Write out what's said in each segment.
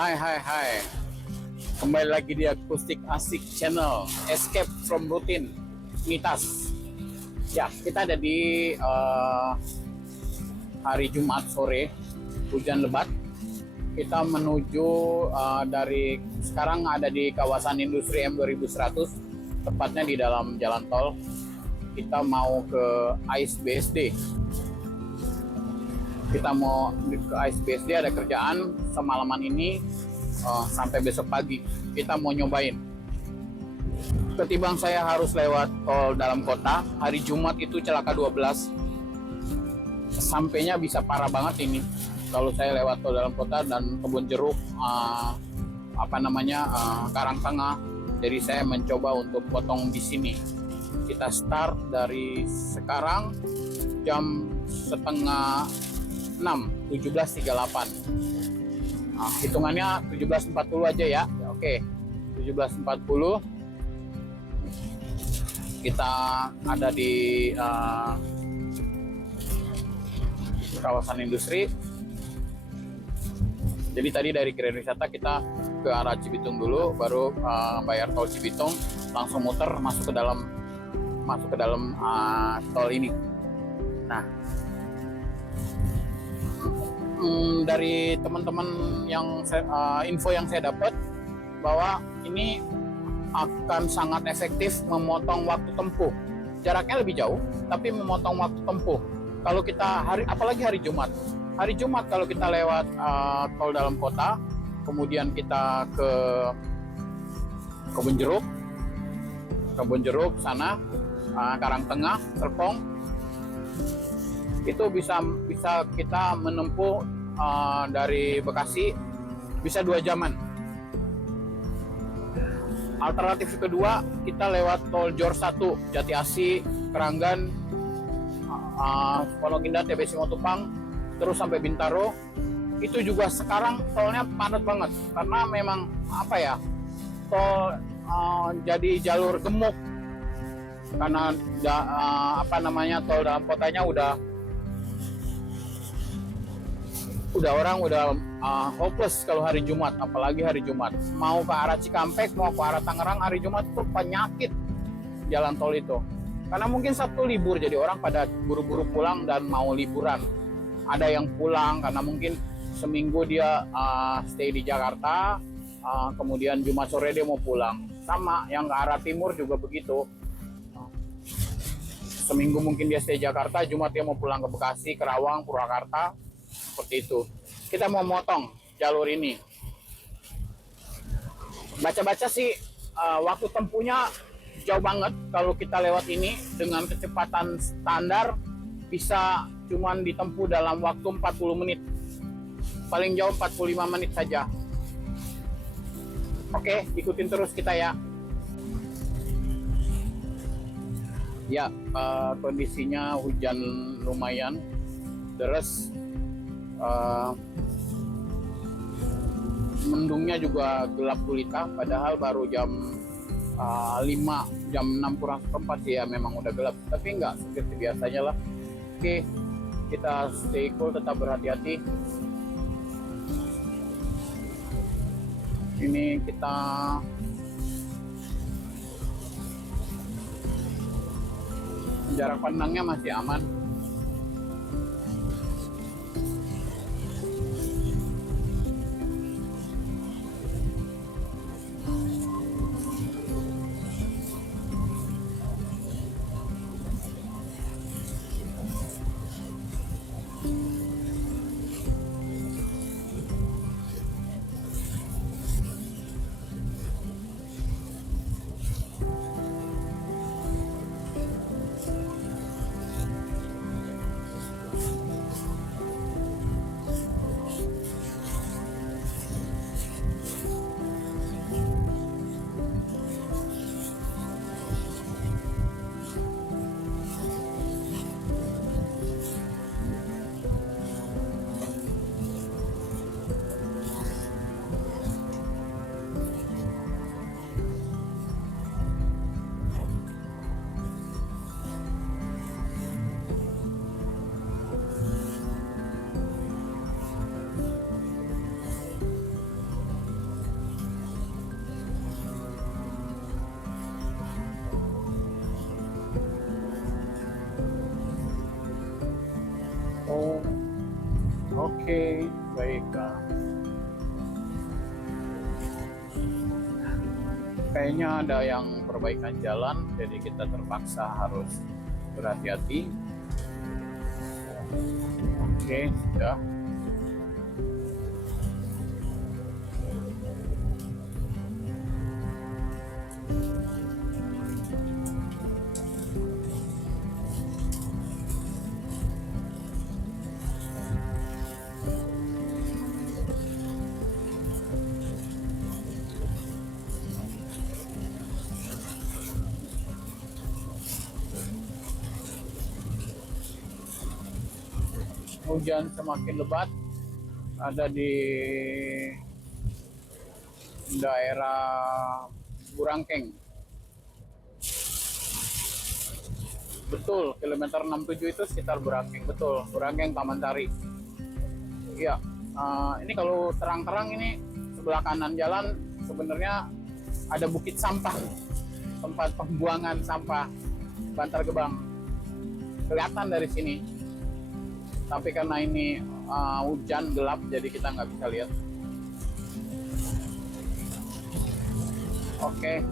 Hai hai hai, kembali lagi di Akustik Asik Channel, Escape from Routine Mitas. Ya, kita ada di hari Jumat sore, hujan lebat. Kita menuju dari sekarang ada di kawasan industri M2100, tepatnya di dalam jalan tol. Kita mau ke AIS BSD. Kita mau ke AIS BSD, ada kerjaan semalaman ini sampai besok pagi. Kita mau nyobain. Ketimbang saya harus lewat tol dalam kota, hari Jumat itu celaka 12. Sampainya bisa parah banget ini. Kalau saya lewat tol dalam kota dan Kebun Jeruk, Karangtengah. Jadi saya mencoba untuk potong di sini. Kita start dari sekarang jam setengah 6, 17.38. Nah, hitungannya 17.40 aja ya. Oke, 17.40. Kita ada di kawasan industri. Jadi tadi dari Grand Wisata kita ke arah Cibitung dulu, baru bayar tol Cibitung, langsung muter masuk ke dalam tol ini. Nah, dari teman-teman yang info yang saya dapat bahwa ini akan sangat efektif memotong waktu tempuh. Jaraknya lebih jauh, tapi memotong waktu tempuh. Kalau kita apalagi hari Jumat kalau kita lewat tol dalam kota, kemudian kita ke Kebun Jeruk sana, Karangtengah, Serpong, itu bisa kita menempuh dari Bekasi bisa 2 jaman. Alternatif kedua, kita lewat tol Jor 1, Jati Asi, Keranggan, Pondok Indah, TB Simatupang, terus sampai Bintaro. Itu juga sekarang tolnya padat banget karena memang tol jadi jalur gemuk karena tol dalam kotanya udah orang hopeless kalau hari Jumat, apalagi hari Jumat. Mau ke arah Cikampek, mau ke arah Tangerang hari Jumat itu penyakit jalan tol itu. Karena mungkin Sabtu libur, jadi orang pada buru-buru pulang dan mau liburan. Ada yang pulang karena mungkin seminggu dia stay di Jakarta, kemudian Jumat sore dia mau pulang. Sama yang ke arah timur juga begitu. Seminggu mungkin dia stay Jakarta, Jumat dia mau pulang ke Bekasi, Kerawang, Purwakarta. Seperti itu. Kita mau motong jalur ini. Baca-baca sih waktu tempuhnya jauh banget. Kalau kita lewat ini dengan kecepatan standar bisa cuman ditempuh dalam waktu 40 menit. Paling jauh 45 menit saja. Oke, ikutin terus kita ya. Ya, kondisinya hujan lumayan deras. Mendungnya juga gelap gulita, padahal baru jam 5, jam 6 kurang seperempat sih ya, memang udah gelap, tapi enggak seperti biasanya lah. Oke, kita stay cool, tetap berhati-hati. Ini kita jarak pandangnya masih aman. Oke, baik. Kayaknya ada yang perbaikan jalan, jadi kita terpaksa harus berhati-hati. Oke, sudah. Hujan semakin lebat, ada di daerah Burangkeng. Betul, kilometer 67 itu sekitar Burangkeng. Betul, Burangkeng Taman Sari. Iya, ini kalau terang-terang ini sebelah kanan jalan sebenarnya ada bukit sampah, tempat pembuangan sampah Bantar Gebang. Kelihatan dari sini. Tapi karena ini hujan gelap, jadi kita nggak bisa lihat. Oke.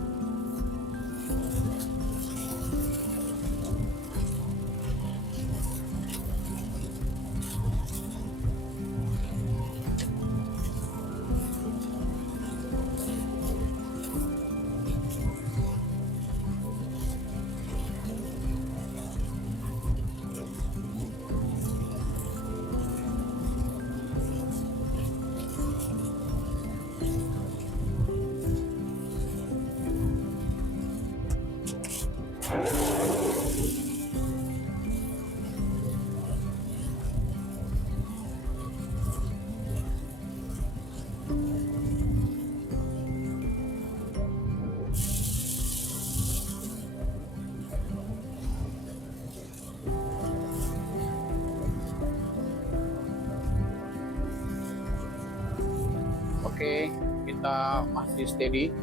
Oke, kita masih steady,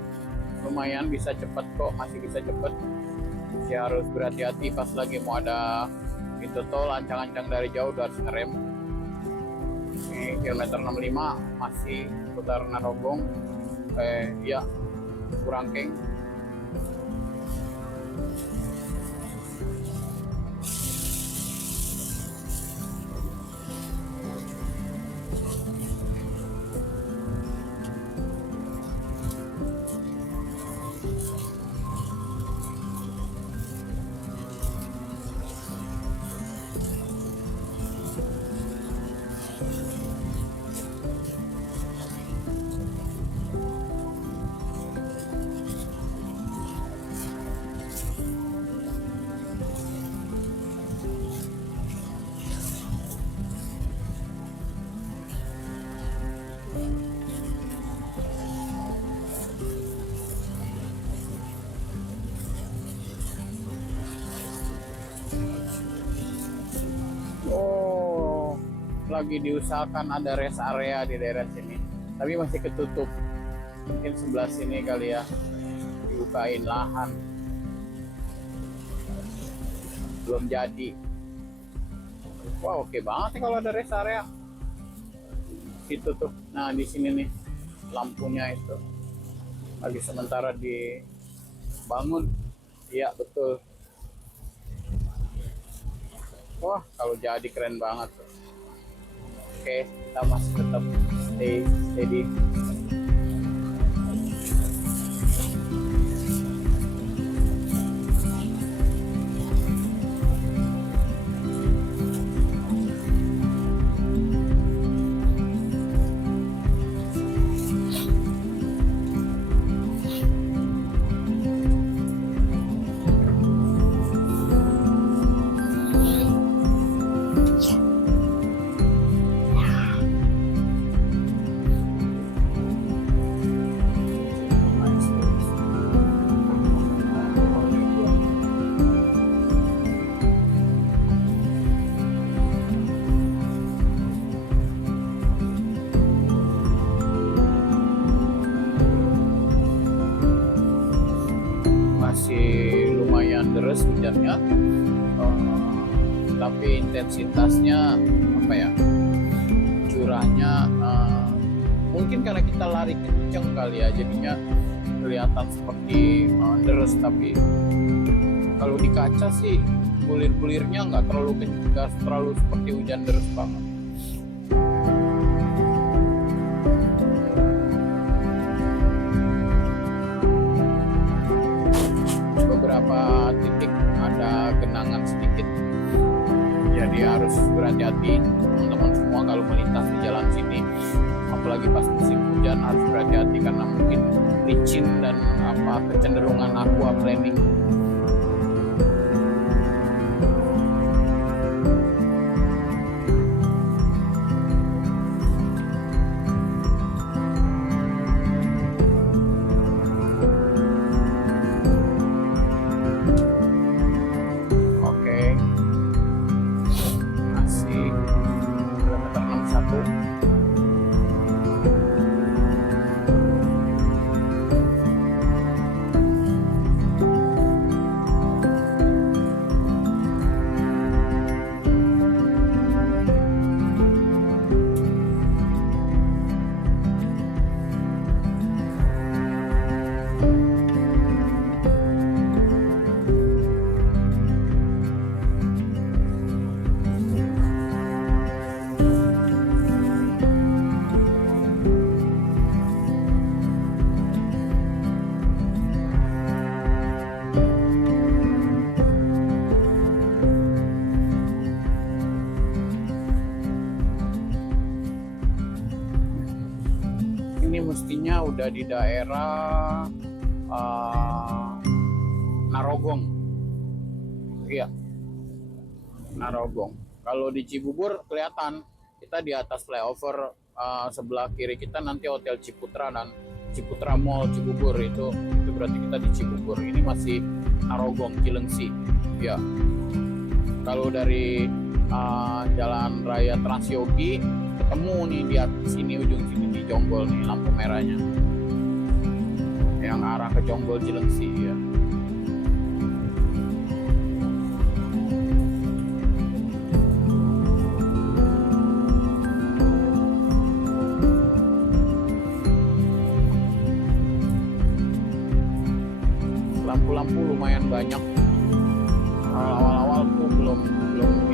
lumayan bisa cepet kok, masih bisa cepet. Ya harus berhati-hati pas lagi mau ada pintu tol, ancang-ancang dari jauh udah harus ngerem. Ini kilometer 65 masih putar Narogong, ya Burangkeng. Oh, lagi diusahakan ada rest area di daerah sini, tapi masih ketutup. Mungkin sebelah sini kali ya, dibukain lahan. Belum jadi. Wah, oke banget nih kalau ada rest area. Itu tuh, nah di sini nih lampunya itu lagi sementara dibangun. Iya betul. Wah, kalau jadi keren banget tuh. Oke, kita masih tetap stay steady. Masih lumayan deras hujannya, tapi intensitasnya apa ya, curahnya mungkin karena kita lari kenceng kali ya, jadinya kelihatan seperti deres, tapi kalau di kaca sih bulir-bulirnya nggak terlalu seperti hujan deres banget. Beberapa titik ada genangan sedikit, jadi harus berhati-hati teman-teman semua kalau melintas di jalan sini, apalagi pas musim hujan harus berhati-hati karena mungkin licin dan kecenderungan aquaplaning. Ini mestinya udah di daerah Narogong. Iya, Narogong. Kalau di Cibubur kelihatan kita di atas flyover, sebelah kiri kita nanti Hotel Ciputra dan Ciputra Mall Cibubur, itu berarti kita di Cibubur. Ini masih Narogong, Cilengsi. Ya. Kalau dari Jalan Raya Transyogi ketemu nih di atas sini, ujung sini di Jonggol nih lampu merahnya yang arah ke Jonggol Cilengsi ya. Lampu-lampu lumayan banyak. Awal-awal tuh belum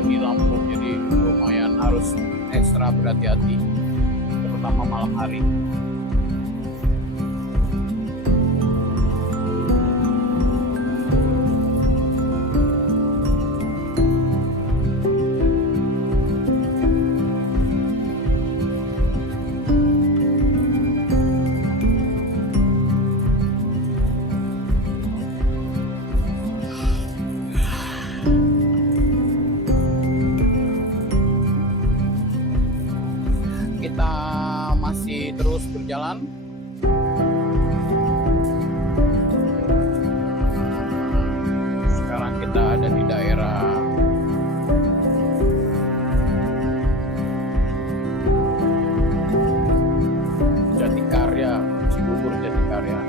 ini lampu, jadi lumayan harus ekstra berhati-hati, terutama malam hari. Kita masih terus berjalan. Sekarang kita ada di daerah Jatikarya, Cibubur Jatikarya.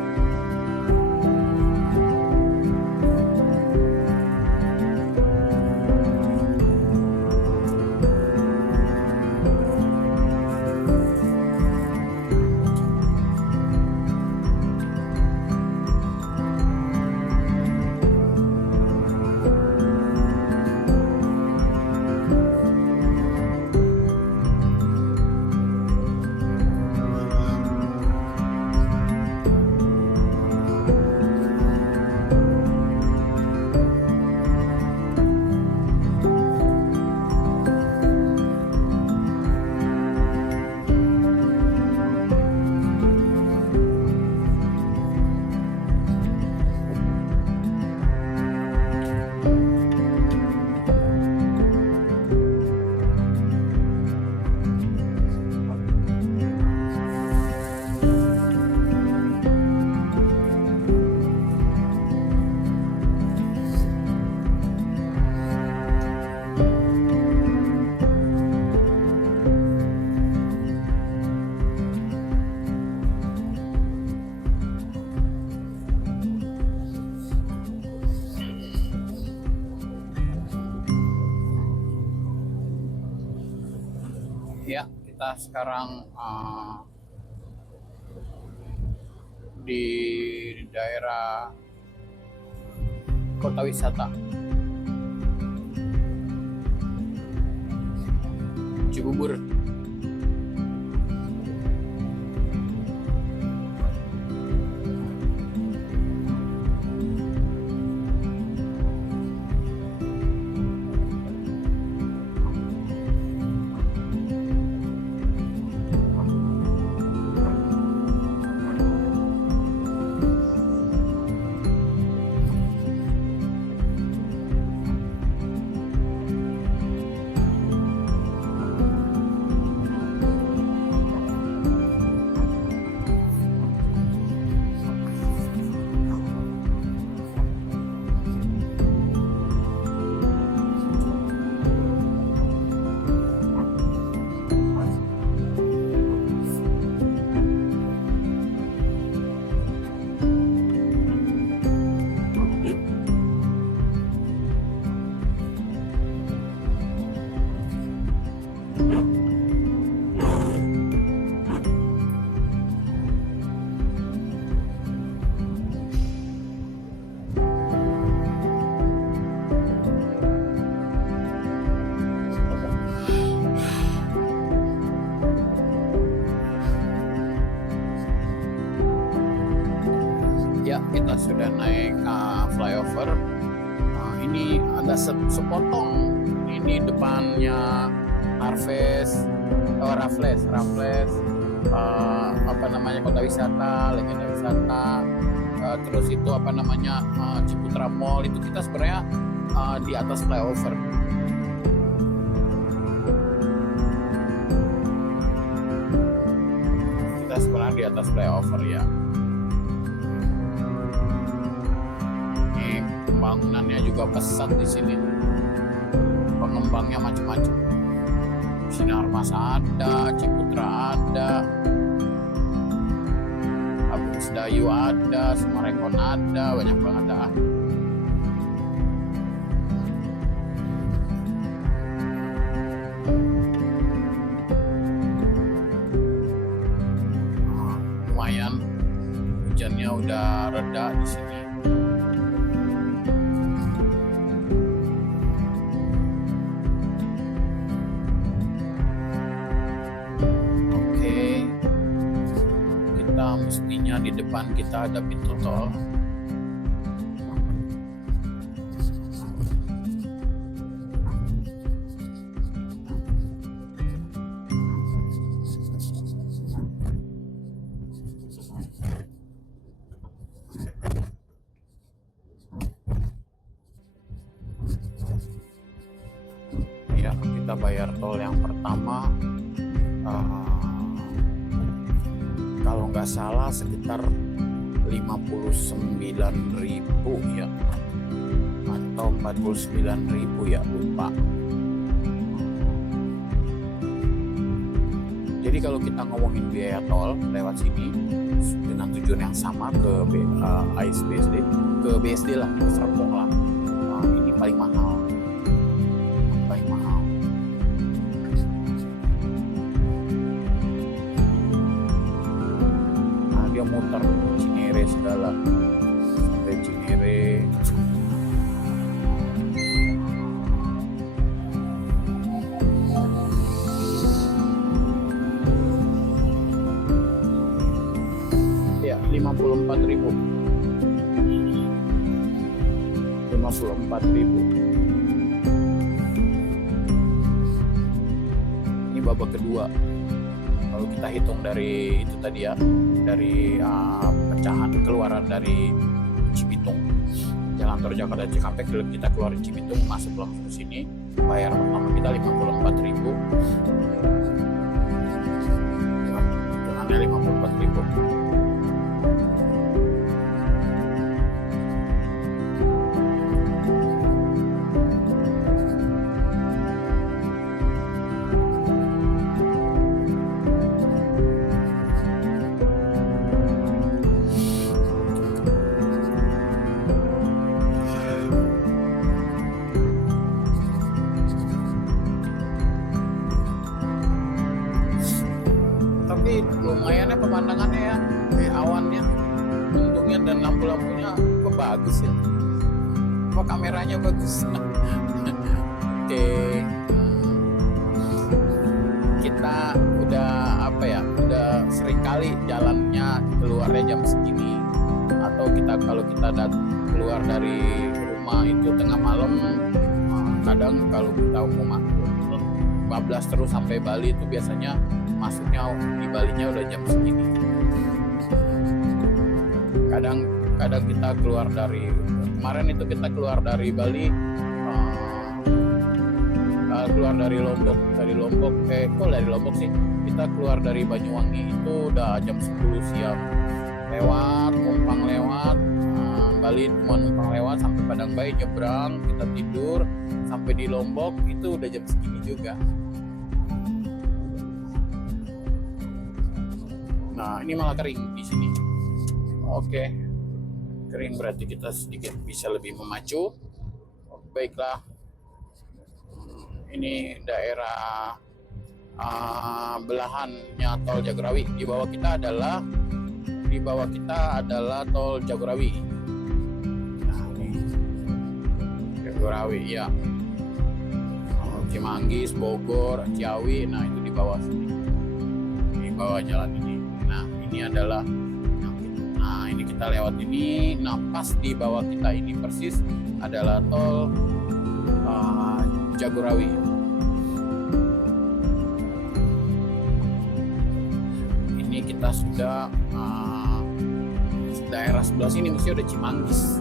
kita sekarang di daerah kota wisata Cibubur. Ya, kita sudah naik flyover. Ini agak sepotong. Ini depannya Raffles, apa namanya, kota wisata, legenda wisata. Terus itu apa namanya, Ciputra Mall. Itu kita sebenarnya di atas flyover. Kita sebenarnya di atas flyover ya. Bangunannya juga pesat di sini, pengembangnya macam-macam. Sinarmas ada, Ciputra ada, Agung Sedayu ada, Semarekon ada, banyak banget dah. Lumayan, hujannya udah reda di sini. Mestinya di depan kita ada pintu tol. Ya, kita bayar tol yang pertama. Kalau nggak salah sekitar 59.000 ya, atau 49.000 ya, lupa. Jadi kalau kita ngomongin biaya tol lewat sini dengan tujuan yang sama ke ASBSD, ke BSD lah, ke Serpong lah, ini paling mahal. Dia muter Cinere segala sampai Cinere. Ya, 54.000. Ini babak kedua. Kalau kita hitung dari itu tadi ya, dari pecahan keluaran dari Cibitung, Jalan Tol Jakarta Cikampek, kita keluar Cibitung, masuk langsung ke sini, bayar pertama kita 54.000. Hitungannya 54.000. bagus ya. Kok kameranya bagus. Oke. Kita udah udah sering kali jalannya keluarnya jam segini, atau kalau kita keluar dari rumah itu tengah malam. Kadang kalau kita mau bablas terus sampai Bali itu biasanya masuknya di Balinya udah jam segini. Kadang kita keluar dari kemarin itu kita keluar dari Bali, keluar dari Lombok dari Lombok sih, kita keluar dari Banyuwangi itu udah jam 10 siang, numpang lewat Bali, cuma numpang lewat sampai Padang Bayi, nyebrang, kita tidur sampai di Lombok itu udah jam segini juga. Nah, ini malah kering di sini. Oke, kering berarti kita sedikit bisa lebih memacu. Baiklah, ini daerah belahannya tol Jagorawi. Di bawah kita adalah tol Jagorawi. Nah, ini Jagorawi ya. Cimanggis, Bogor, Ciawi. Nah, itu di bawah sini. Di bawah jalan ini. Nah, ini adalah ini kita lewat ini. Nah, pas di bawah kita ini persis adalah tol Jagorawi. Ini kita sudah daerah sebelah sini mesti udah Cimanggis.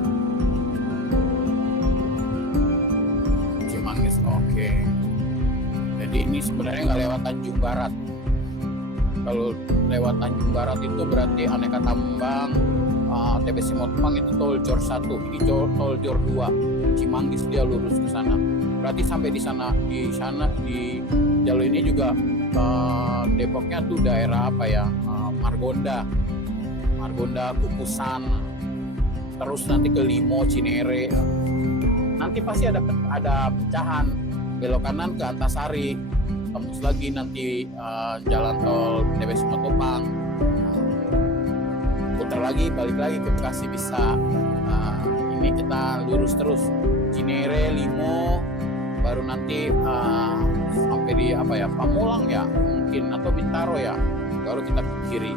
Oke. Jadi ini sebenarnya nggak lewat Tanjung Barat. Kalau lewat Tanjung Barat itu berarti Aneka Tambang, TBC Motopang itu tol Jor 1, ini tol Jor 2. Cimanggis dia lurus ke sana. Berarti sampai di sana di jalur ini juga Depoknya tuh daerah Margonda, Kukusan, terus nanti ke Limo, Cinere. Nanti pasti ada pecahan belok kanan ke Antasari, tembus lagi nanti jalan tol TBC Motopang, putar lagi balik lagi ke Bekasi bisa. Ini kita lurus terus Cinere, Limo, baru nanti sampai di Pamulang ya mungkin, atau Bintaro ya, baru kita ke kiri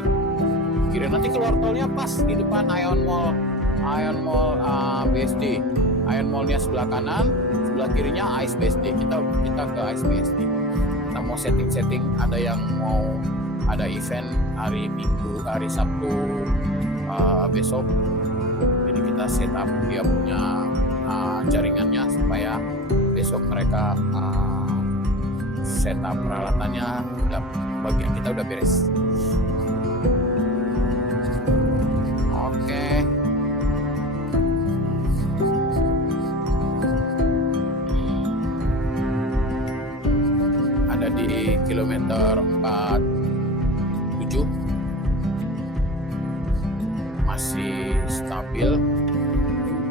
nanti keluar tolnya pas di depan Ion Mall BSD. Ion Mall-nya sebelah kanan, sebelah kirinya Ice BSD. Kita ke Ice BSD. Kita mau setting, ada yang mau ada event hari Minggu, hari Sabtu besok. Jadi kita set up dia punya jaringannya supaya besok mereka set up peralatannya, bagian kita udah beres. Oke. Ada di kilometer 47, masih stabil.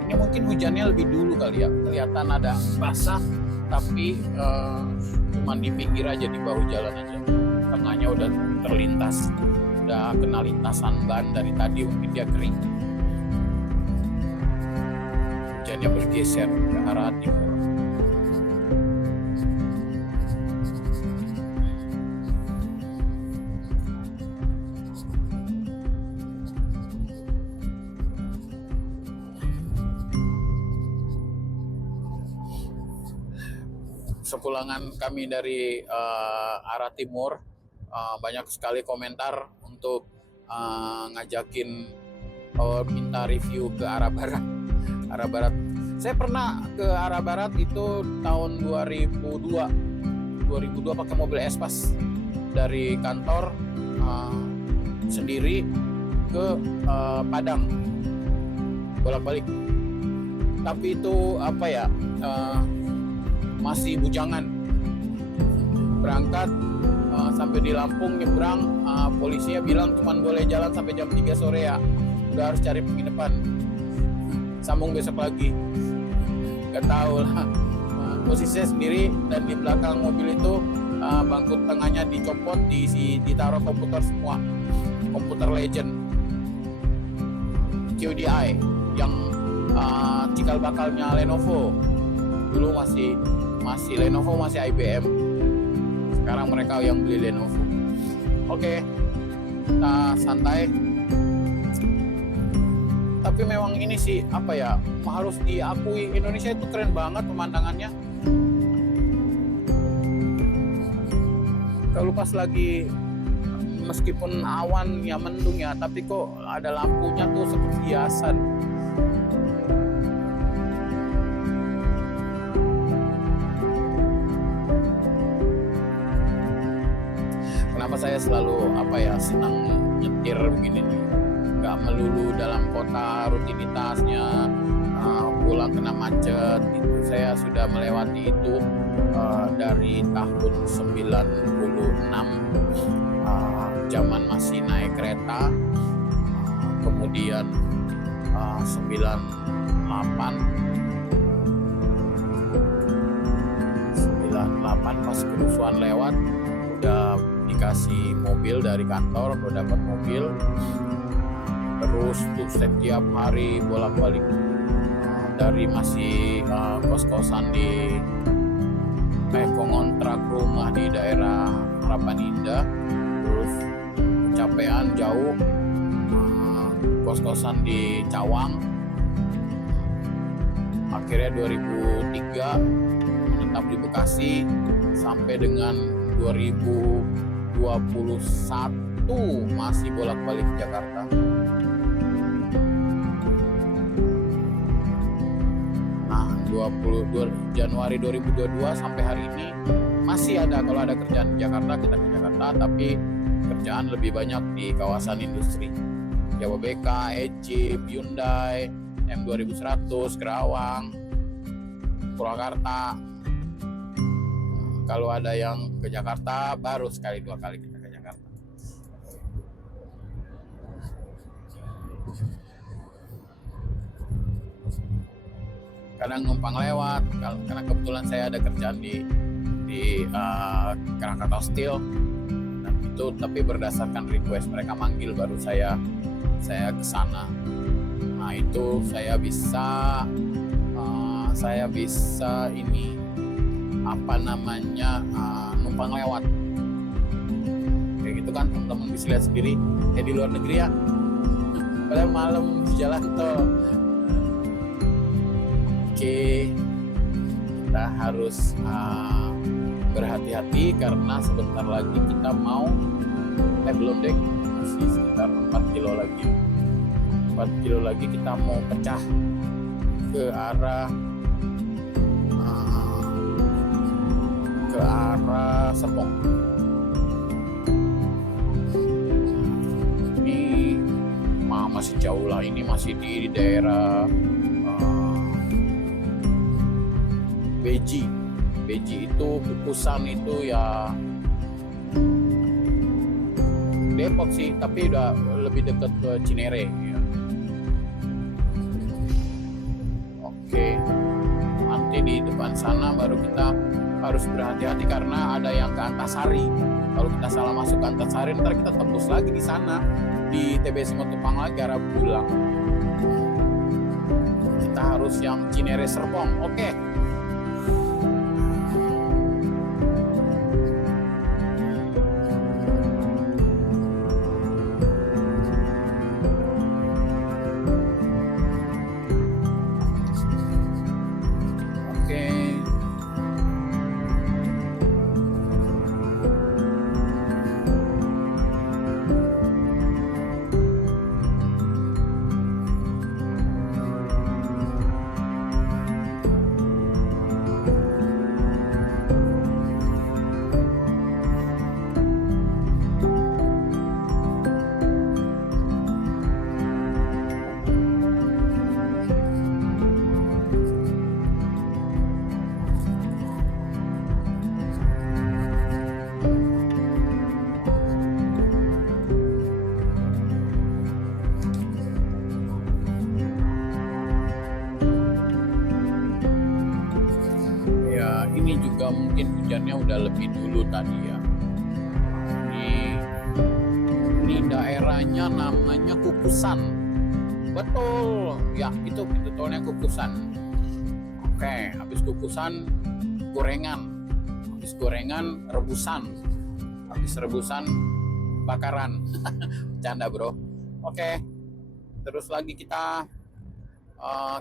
Ini mungkin hujannya lebih dulu kali ya, kelihatan ada basah, tapi cuma di pinggir aja, di bahu jalan aja, tengahnya udah terlintas, udah kena lintasan ban dari tadi, mungkin dia kering. Hujannya bergeser ke arah timur. Sepulangan kami dari arah timur, banyak sekali komentar untuk ngajakin minta review ke arah barat. Saya pernah ke arah barat itu tahun 2002 pakai mobil Espas dari kantor sendiri ke Padang, bolak-balik. Tapi itu masih bujangan. Berangkat sampai di Lampung, nyebrang, polisinya bilang cuma boleh jalan sampai jam 3 sore ya, udah harus cari penginapan, sambung besok lagi. Gak tahu lah, posisinya sendiri, dan di belakang mobil itu bangku tengahnya dicopot, ditaruh komputer semua, komputer legend QDI yang cikal bakalnya Lenovo. Dulu masih Lenovo, masih IBM. Sekarang mereka yang beli Lenovo. Oke, kita santai. Tapi memang ini sih apa ya, harus diakui, Indonesia itu keren banget pemandangannya. Kalau pas lagi meskipun awan ya mendung ya, tapi kok ada lampunya tuh seperti hiasan. Kenapa saya selalu senang nyetir begini nih? Nggak melulu dalam kota rutinitasnya, pulang kena macet itu. Saya sudah melewati itu dari tahun 96, zaman masih naik kereta, kemudian 98 pas kerusuhan lewat, udah dikasih mobil dari kantor, udah dapat mobil, terus tuh setiap hari bolak-balik dari masih kos-kosan di ngontrak rumah di daerah Harapan Indah, terus kecapean jauh, kos-kosan di Cawang. Akhirnya 2003 menetap di Bekasi sampai dengan 2021 masih bolak-balik ke Jakarta. Nah, 22 Januari 2022 sampai hari ini masih ada, kalau ada kerjaan di Jakarta kita ke Jakarta, tapi kerjaan lebih banyak di kawasan industri. Jababeka, Ejip, Hyundai, M2100, Kerawang, Purwakarta. Kalau ada yang ke Jakarta, baru sekali 2 kali kita ke Jakarta. Kadang numpang lewat, karena kebetulan saya ada kerjaan di Krakatau Steel, dan itu tapi berdasarkan request, mereka manggil baru saya ke sana. Nah, itu saya bisa ini numpang lewat kayak gitu kan, teman-teman bisa lihat sendiri di luar negeri ya, padahal malam di jalan tol. Oke, kita harus berhati-hati karena sebentar lagi kita mau belum deh, masih sekitar 4 kilo lagi kita mau pecah ke arah Serpong. Ini masih jauh lah, ini masih di daerah Beji itu Kukusan itu ya Depok sih, tapi udah lebih dekat ke Cinere ya. Oke, nanti di depan sana baru kita harus berhati-hati karena ada yang ke Antasari. Kalau kita salah masuk ke Antasari, ntar kita tembus lagi di sana di TBS Simatupang lagi arah pulang. Kita harus yang Cinere Serpong. Oke. Ini juga mungkin hujannya udah lebih dulu tadi ya. Ini daerahnya namanya Kukusan. Betul, ya itu pintu tolnya kukusan. Oke, habis kukusan gorengan, habis gorengan rebusan, habis rebusan bakaran. Canda bro. Oke, terus lagi kita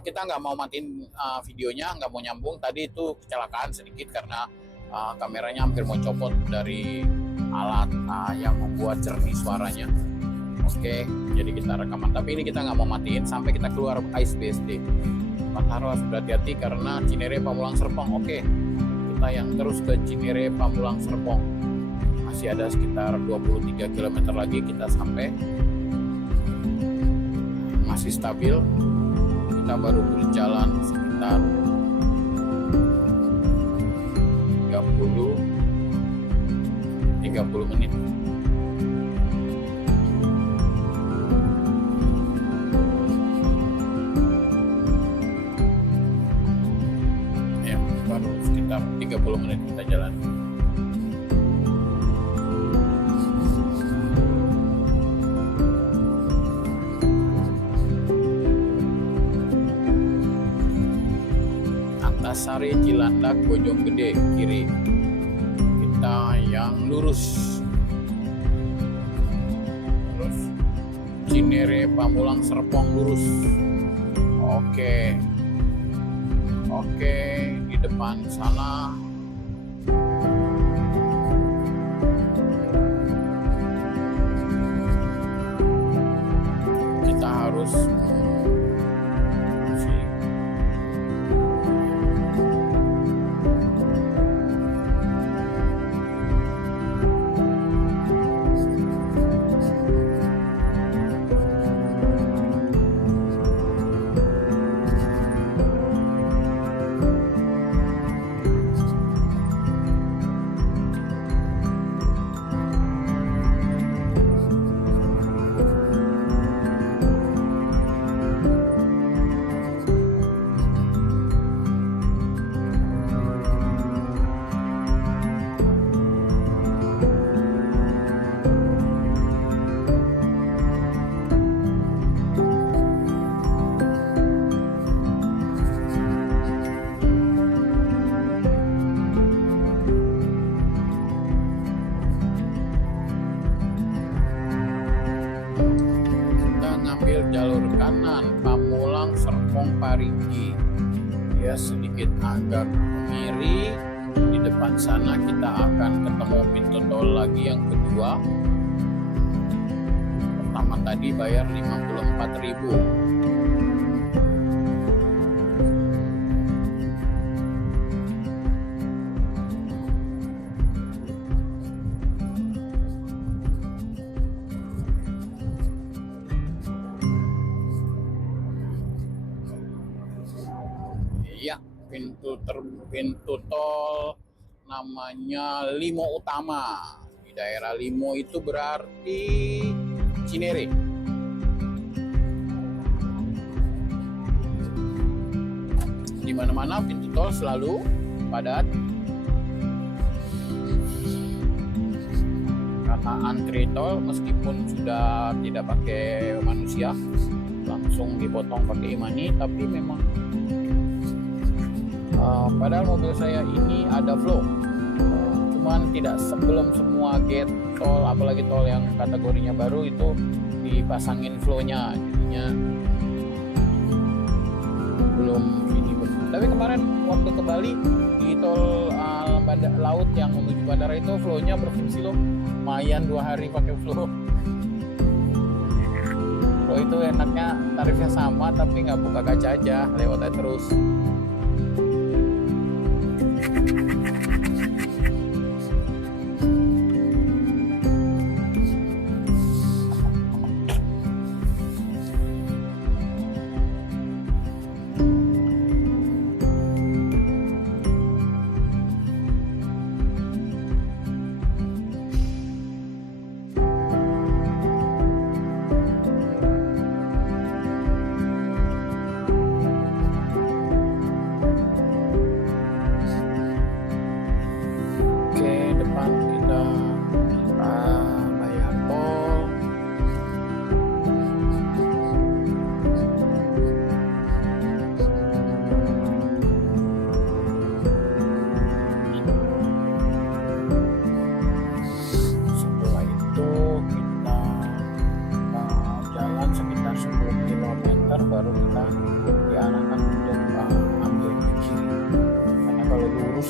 nggak mau matiin videonya, nggak mau nyambung. Tadi itu kecelakaan sedikit karena kameranya hampir mau copot dari alat yang membuat jernih suaranya. Oke, jadi kita rekaman, tapi ini kita nggak mau matiin sampai kita keluar AIS BSD. Pak harus berhati-hati karena Cinere Pamulang Serpong. Oke, kita yang terus ke Cinere Pamulang Serpong. Masih ada sekitar 23 km lagi kita sampai. Masih stabil. Kita baru berjalan sekitar 30 menit. Ya, baru sekitar 30 menit kita jalan. Antasari, Cilandak, Bojonggede kiri. Kita yang lurus. Terus Cinere Pamulang Serpong lurus. Oke. Oke, di depan sana kita harus jalur kanan Pamulang Serpong Parigi, ya sedikit agak kiri. Di depan sana kita akan ketemu pintu tol lagi yang kedua. Pertama tadi bayar 54.000. Ya, pintu tol namanya Limo Utama. Di daerah Limo itu berarti Cinere. Di mana-mana pintu tol selalu padat. Karena antri tol meskipun sudah tidak pakai manusia, langsung dipotong pakai e-money, tapi memang padahal mobil saya ini ada flow, cuman tidak sebelum semua gate tol, apalagi tol yang kategorinya baru itu dipasangin flow-nya, jadinya belum ini. Tapi kemarin waktu ke Bali di tol laut yang menuju bandara itu flow-nya berfungsi loh, lumayan 2 hari pakai flow. Flow itu enaknya tarifnya sama tapi nggak buka kaca aja, lewat aja terus.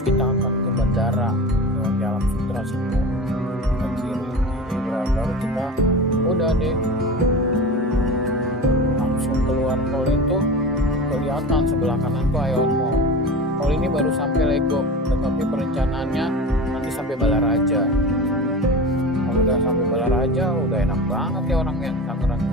kita akan ke bandara lewat Jalan Sutra situ, kita kiri baru kita udah deh langsung keluar tol. Itu kelihatan sebelah kanan tuh Ion Mall. Tol ini baru sampai Legok, tetapi perencanaannya nanti sampai Balaraja. Kalau udah sampai Balaraja udah enak banget ya orang yang Tangerang.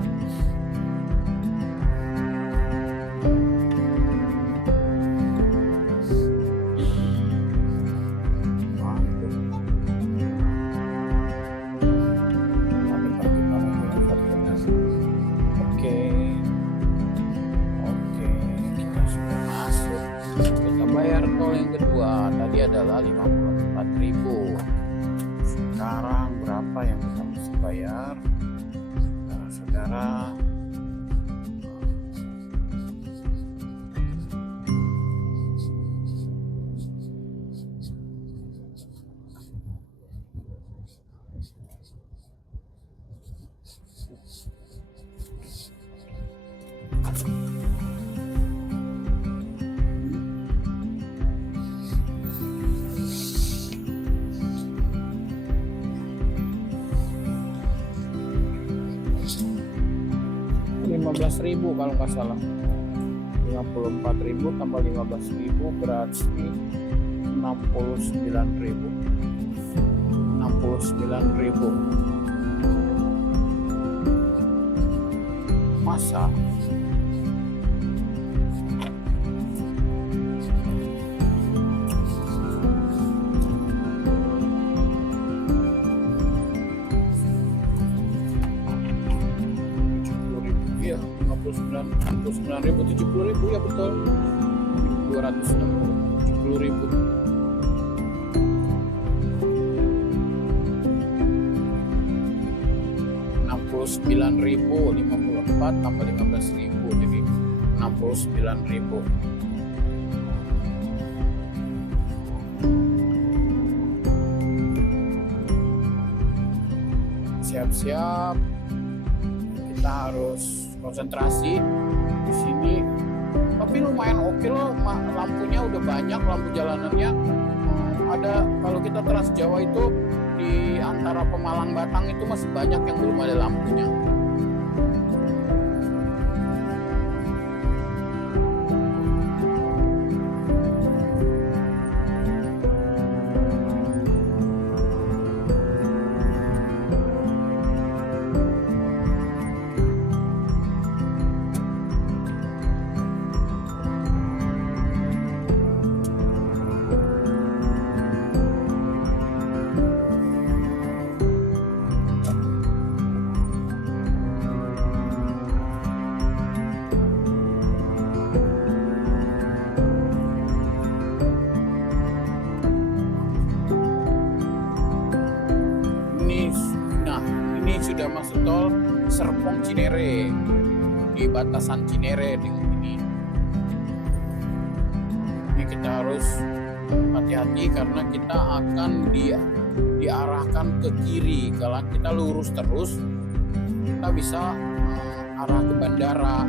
Bayar tol yang kedua tadi adalah 54.000. Sekarang berapa yang kita mesti bayar? Saudara, Rp15.000 kalau nggak salah. 54.000 tambah 15.000 berarti 69.000. Masa? Iya, 69.000, 70.000 ya betul. 260, 70.000. Rp69.000, 54 tambah 15.000 jadi 69.000. Siap-siap, kita harus konsentrasi di sini. Tapi lumayan oke loh, lampunya udah banyak, lampu jalanannya ada. Kalau kita Trans Jawa itu di antara Pemalang Batang itu masih banyak yang belum ada lampunya. Sudah masuk tol Serpong Cinere, di batasan Cinere dengan ini. Ini kita harus hati-hati karena kita akan diarahkan ke kiri. Kalau kita lurus terus kita bisa arah ke bandara.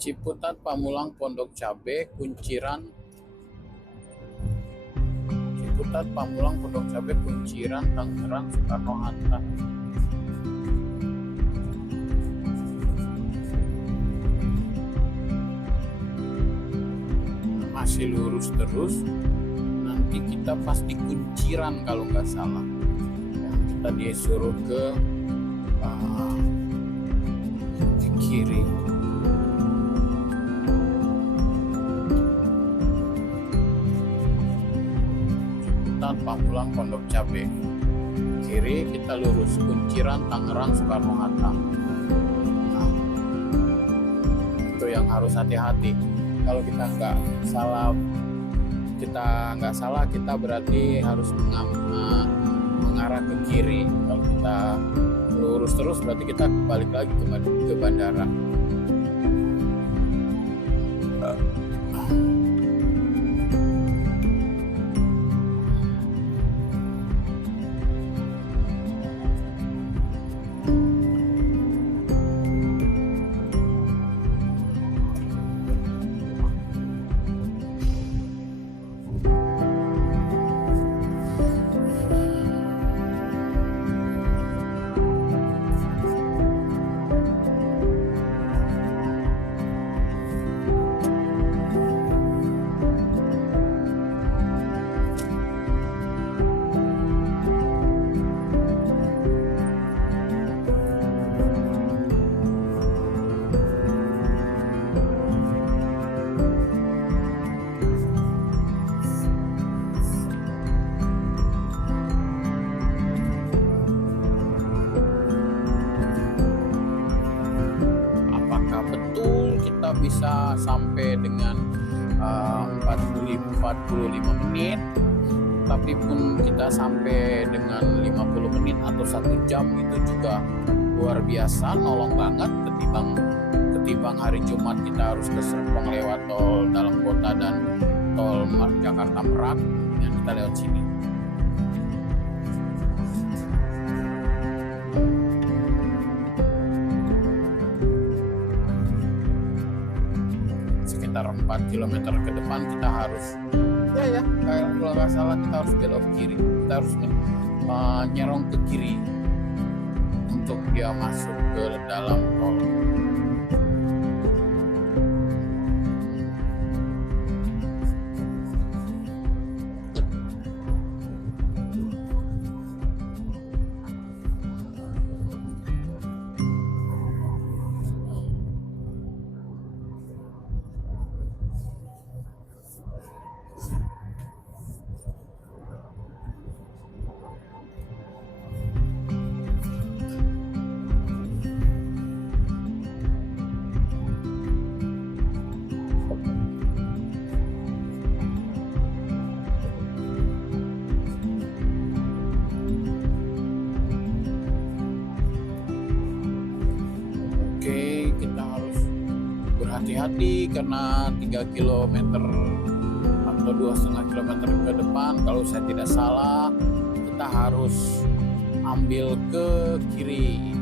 Ciputat, Pamulang, Pondok Cabe, Kunciran. Ciputat, Pamulang, Pondok Cabe, Kunciran, Tangerang, Soekarno-Hatta. Masih lurus terus. Nanti kita pasti Kunciran kalau nggak salah. Kita disuruh ke kiri. Pamulang, Pondok Cabe, kiri kita lurus Kunciran, Tangerang, Soekarno-Hatta. Nah, itu yang harus hati-hati. Kalau kita nggak salah kita nggak salah, kita berarti harus mengarah ke kiri. Kalau kita lurus terus berarti kita balik lagi ke bandara. Bisa sampai dengan 45 menit, tapi pun kita sampai dengan 50 menit atau 1 jam itu juga luar biasa, nolong banget ketimbang hari Jumat kita harus ke Serpong lewat tol dalam kota dan tol Jakarta Merak, yang kita lewat sini. Sekitar 4 km ke depan kita harus kalau nggak salah kita harus belok kiri, kita harus nyerong ke kiri untuk dia masuk ke dalam tol. Hati-hati karena 3 km atau 2,5 km ke depan, kalau saya tidak salah kita harus ambil ke kiri.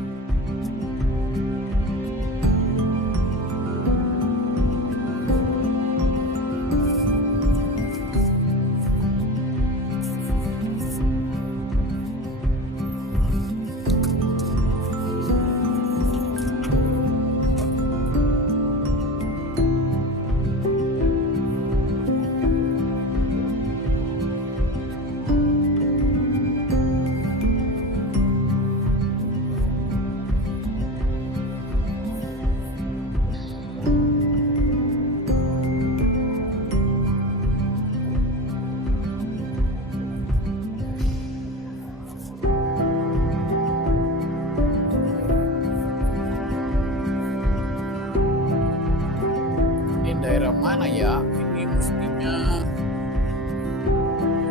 Daerah mana ya? Ini mestinya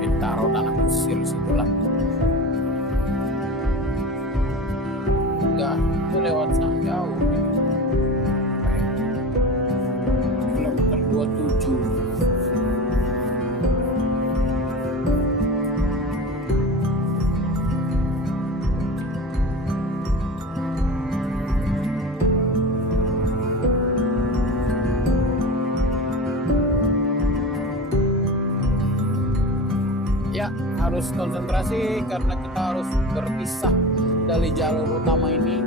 Bintaro, Tanah Kusir situlah. Enggak, itu lewat sana jauh. Kilometer 27. Ya, harus konsentrasi karena kita harus berpisah dari jalur utama ini,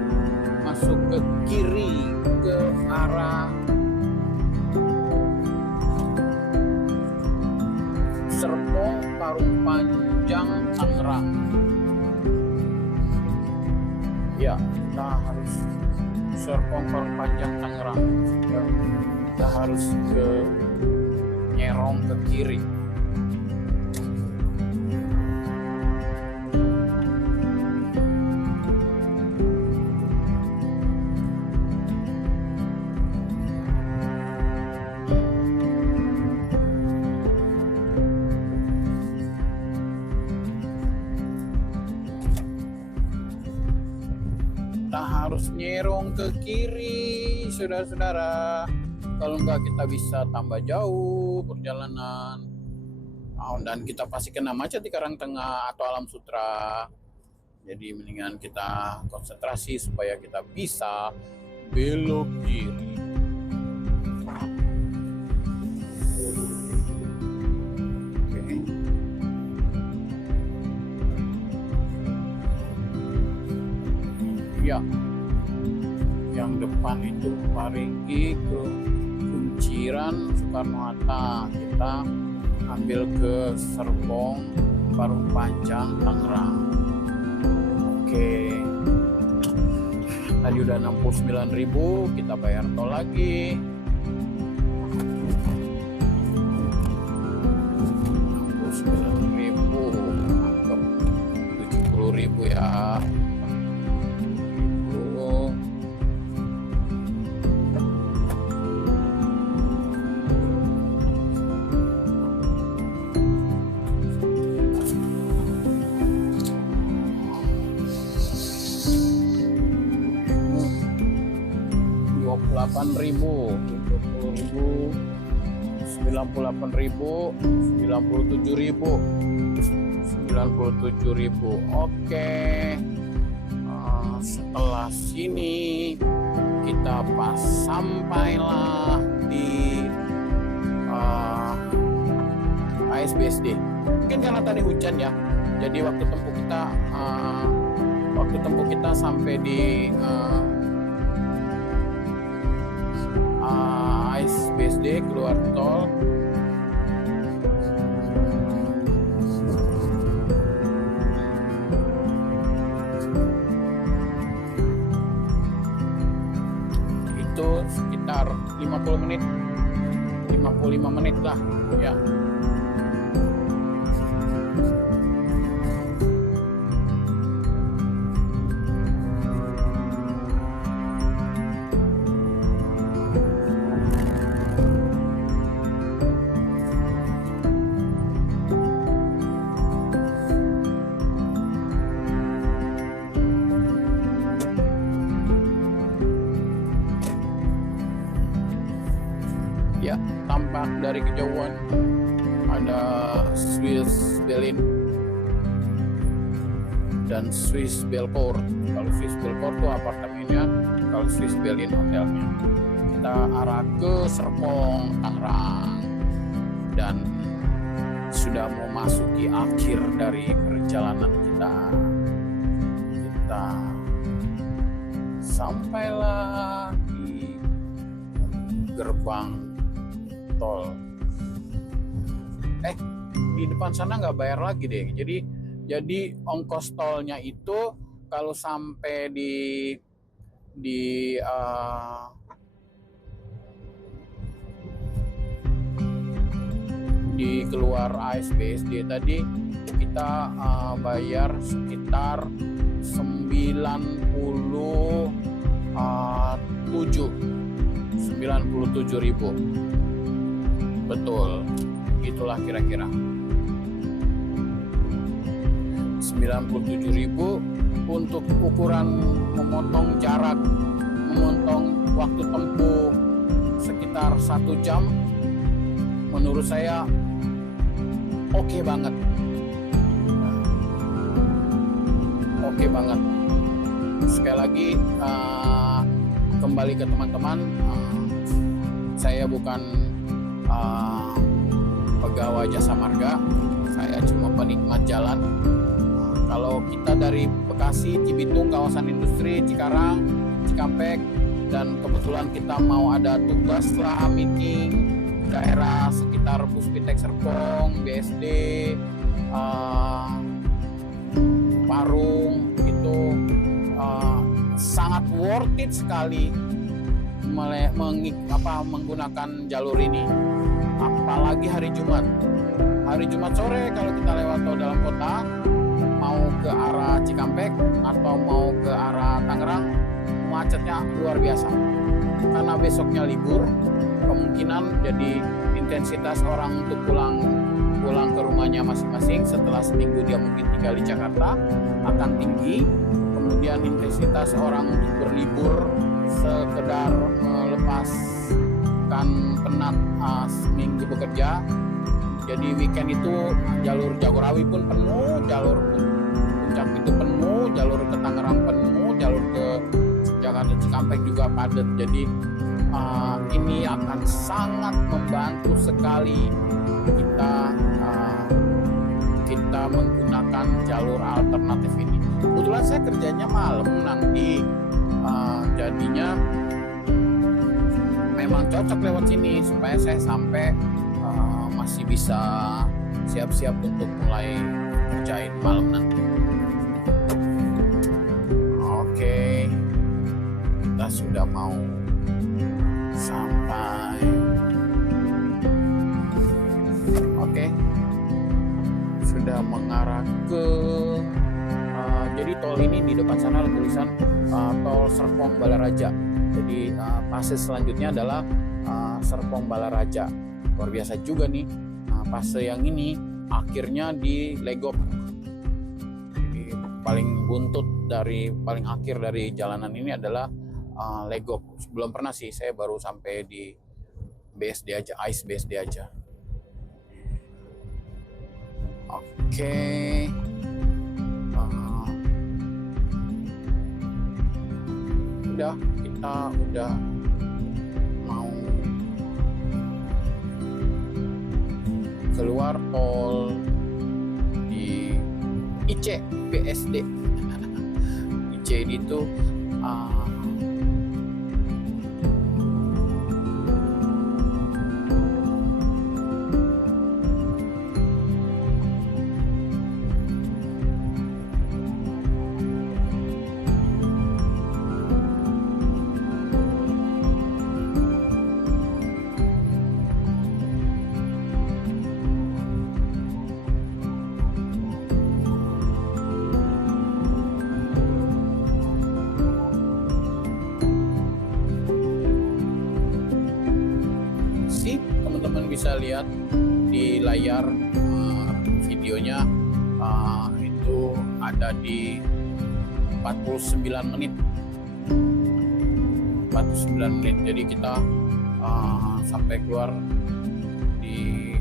masuk ke kiri ke arah Serpong, Parung Panjang, Tangerang. Ya, kita harus Serpong, Parung Panjang, Tangerang. Ya, kita harus nyerong ke kiri. harus nyerong ke kiri, saudara-saudara. Kalau enggak kita bisa tambah jauh perjalanan. Dan kita pasti kena macet di Karangtengah atau Alam Sutra. Jadi mendingan kita konsentrasi supaya kita bisa belok kiri. Oke. Ya, yang depan itu Parigi ke Kunciran Soekarno-Hatta. Kita ambil ke Serpong Parung Panjang Tangerang. Oke. Tadi udah 69.000, kita bayar tol lagi. 69.000, anggap 70.000 ya. Ribu, 20.000, 98.000, 97.000, 97.000. Oke. Setelah sini kita pas sampailah di ASBSD. Mungkin karena tadi hujan ya, jadi waktu tempuh kita sampai di ASBSD keluar tol. Itu sekitar 50 menit, 55 menit lah ya. Ya, tampak dari kejauhan ada Swiss Berlin dan Swiss Belcourt. Kalau Swiss Belcourt itu apartemennya, kalau Swiss Berlin hotelnya. Kita arah ke Serpong, Tangerang, dan sudah memasuki akhir dari perjalanan kita. Kita sampailah di gerbang tol. Di depan sana nggak bayar lagi deh. Jadi ongkos tolnya itu kalau sampai di keluar ASBSD tadi kita bayar sekitar 97.000. Betul, itulah kira-kira 97.000 untuk ukuran memotong jarak, memotong waktu tempuh sekitar 1 jam. Menurut saya oke banget. Oke banget. Sekali lagi kembali ke teman-teman, saya bukan pegawai jasa marga, saya cuma penikmat jalan. Kalau kita dari Bekasi, Cibitung, kawasan industri, Cikarang, Cikampek, dan kebetulan kita mau ada tugas lah, meeting daerah sekitar Puspitek Serpong, BSD, Parung, itu sangat worth it sekali menggunakan jalur ini. Apalagi hari Jumat sore kalau kita lewat tol dalam kota, mau ke arah Cikampek atau mau ke arah Tangerang, macetnya luar biasa. Karena besoknya libur, kemungkinan jadi intensitas orang untuk pulang ke rumahnya masing-masing setelah seminggu dia mungkin tinggal di Jakarta akan tinggi. kemudian intensitas orang untuk berlibur, sekedar melepaskan penat seminggu bekerja. Jadi weekend itu jalur Jagorawi pun penuh, jalur Puncak itu penuh, jalur ke Tangerang penuh, jalur ke Jakarta Cikampek juga padat. Jadi ini akan sangat membantu sekali kita menggunakan jalur alternatif ini. Kebetulan saya kerjanya malam nanti, jadinya memang cocok lewat sini supaya saya sampai masih bisa siap-siap untuk mulai kerjain malam nanti. Oke, kita sudah mau sampai. Oke, sudah mengarah ke jadi tol ini di depan sana ada tulisan tol Serpong Balaraja. Jadi fase selanjutnya adalah Serpong Balaraja. Luar biasa juga nih, fase yang ini akhirnya di Legok. Jadi paling buntut dari paling akhir dari jalanan ini adalah Legok. Belum pernah sih, saya baru sampai di BSD aja, ICE BSD aja. Oke. Kita udah mau keluar tol di IC BSD. IC itu bisa lihat di layar videonya, itu ada di 49 menit. Jadi kita sampai keluar di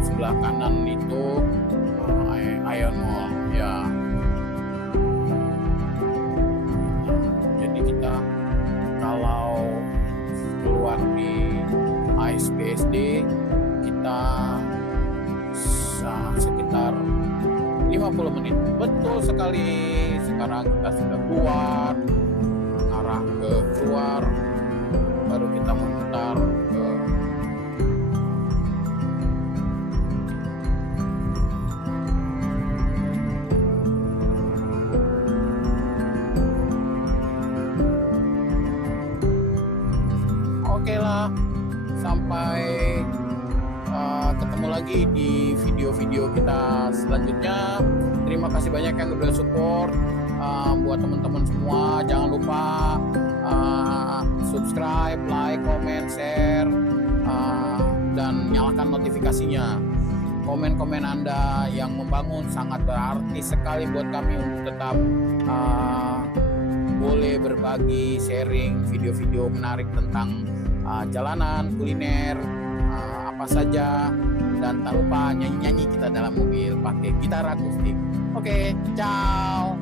sebelah kanan itu Ion Mall ya. Jadi kita kalau keluar di ICE BSD kita sekitar 50 menit. Betul sekali. Sekarang kita sudah keluar, arah ke keluar, baru kita memutar ke oke lah. Sampai ketemu lagi di video-video kita selanjutnya. Terima kasih banyak yang udah support. Buat teman-teman semua, jangan lupa subscribe, like, comment, share, dan nyalakan notifikasinya. Komen-komen Anda yang membangun sangat berarti sekali buat kami untuk tetap boleh berbagi, sharing video-video menarik tentang jalanan, kuliner, apa saja. Dan tak lupa nyanyi-nyanyi kita dalam mobil pakai gitar akustik. Oke, ciao.